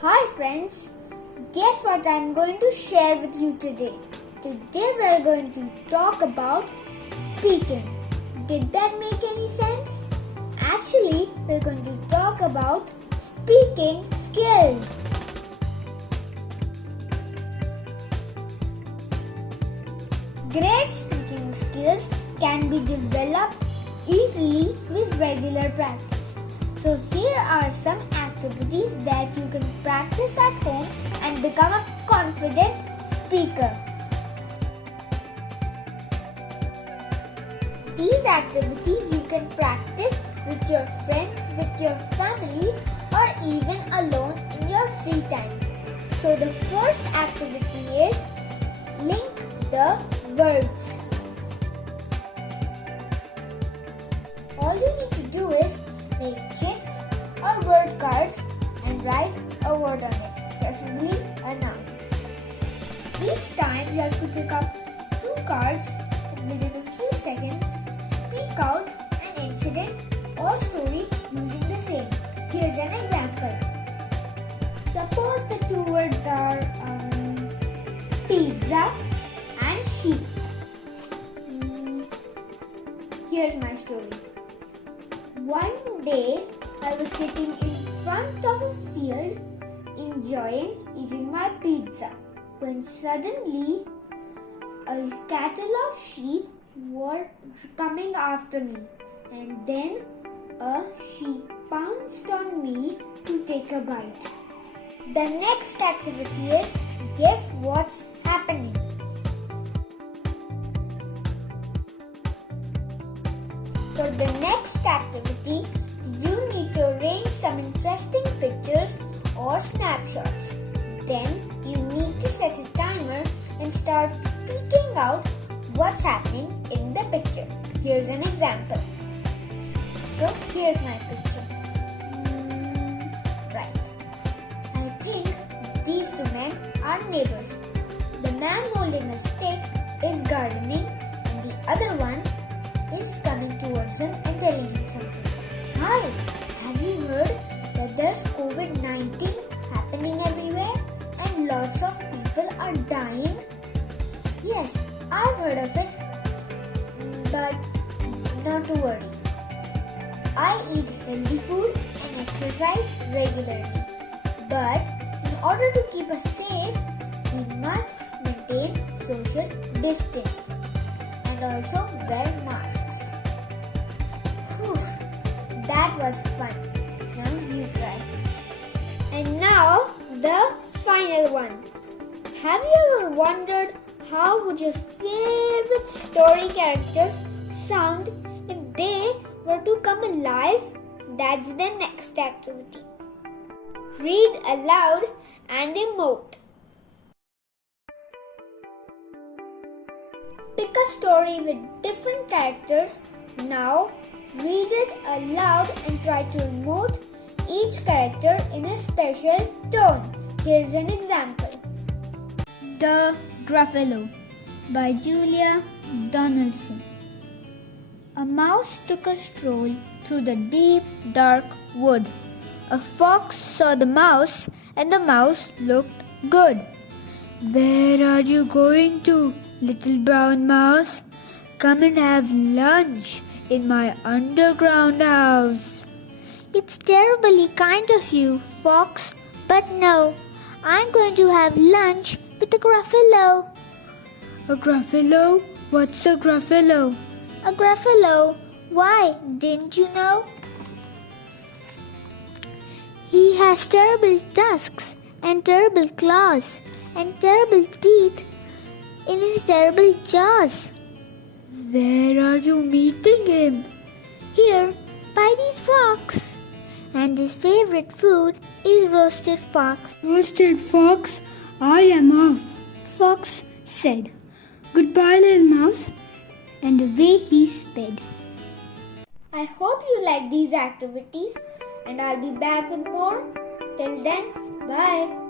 Hi friends, guess what I'm going to share with you today? Today we're going to talk about speaking. Did that make any sense? Actually, we're going to talk about speaking skills. Great speaking skills can be developed easily with regular practice. So here are some activities that you can practice at home and become a confident speaker. These activities you can practice with your friends, with your family, or even alone in your free time. So the first activity is link the words. All you need to do is make chits or word cards and write a word on it, preferably a noun. Each time you have to pick up 2 cards and within a few seconds speak out an incident or story using the same. Here's an example. Suppose the 2 words are pizza and sheep. Here's my story. One day, I was sitting in front of a field enjoying eating my pizza when suddenly a cattle of sheep were coming after me, and then a sheep pounced on me to take a bite. The next activity is guess what's happening. For the next activity, you need to arrange some interesting pictures or snapshots. Then you need to set a timer and start speaking out what's happening in the picture. Here's an example. So here's my picture. Right. I think these 2 men are neighbors. The man holding a stick is gardening and the other one is coming towards him and telling him something. Hi, have you heard that there's COVID-19 happening everywhere and lots of people are dying? Yes, I've heard of it, but not to worry. I eat healthy food and exercise regularly. But in order to keep us safe, we must maintain social distance and also wear masks. That was fun. Now you try. And now the final one. Have you ever wondered how would your favorite story characters sound if they were to come alive? That's the next activity. Read aloud and emote. Pick a story with different characters. Now read it aloud and try to emote each character in a special tone. Here's an example. The Gruffalo by Julia Donaldson. A mouse took a stroll through the deep, dark wood. A fox saw the mouse and the mouse looked good. Where are you going to, little brown mouse? Come and have lunch in my underground house. It's terribly kind of you, Fox, but no, I'm going to have lunch with a Gruffalo. A Gruffalo? What's a Gruffalo? A Gruffalo? Why, didn't you know? He has terrible tusks and terrible claws and terrible teeth in his terrible jaws. Where are you meeting him? Here, by the fox. And his favorite food is roasted fox. Roasted fox? I am off, Fox said. Goodbye, little mouse. And away he sped. I hope you like these activities and I'll be back with more. Till then, bye.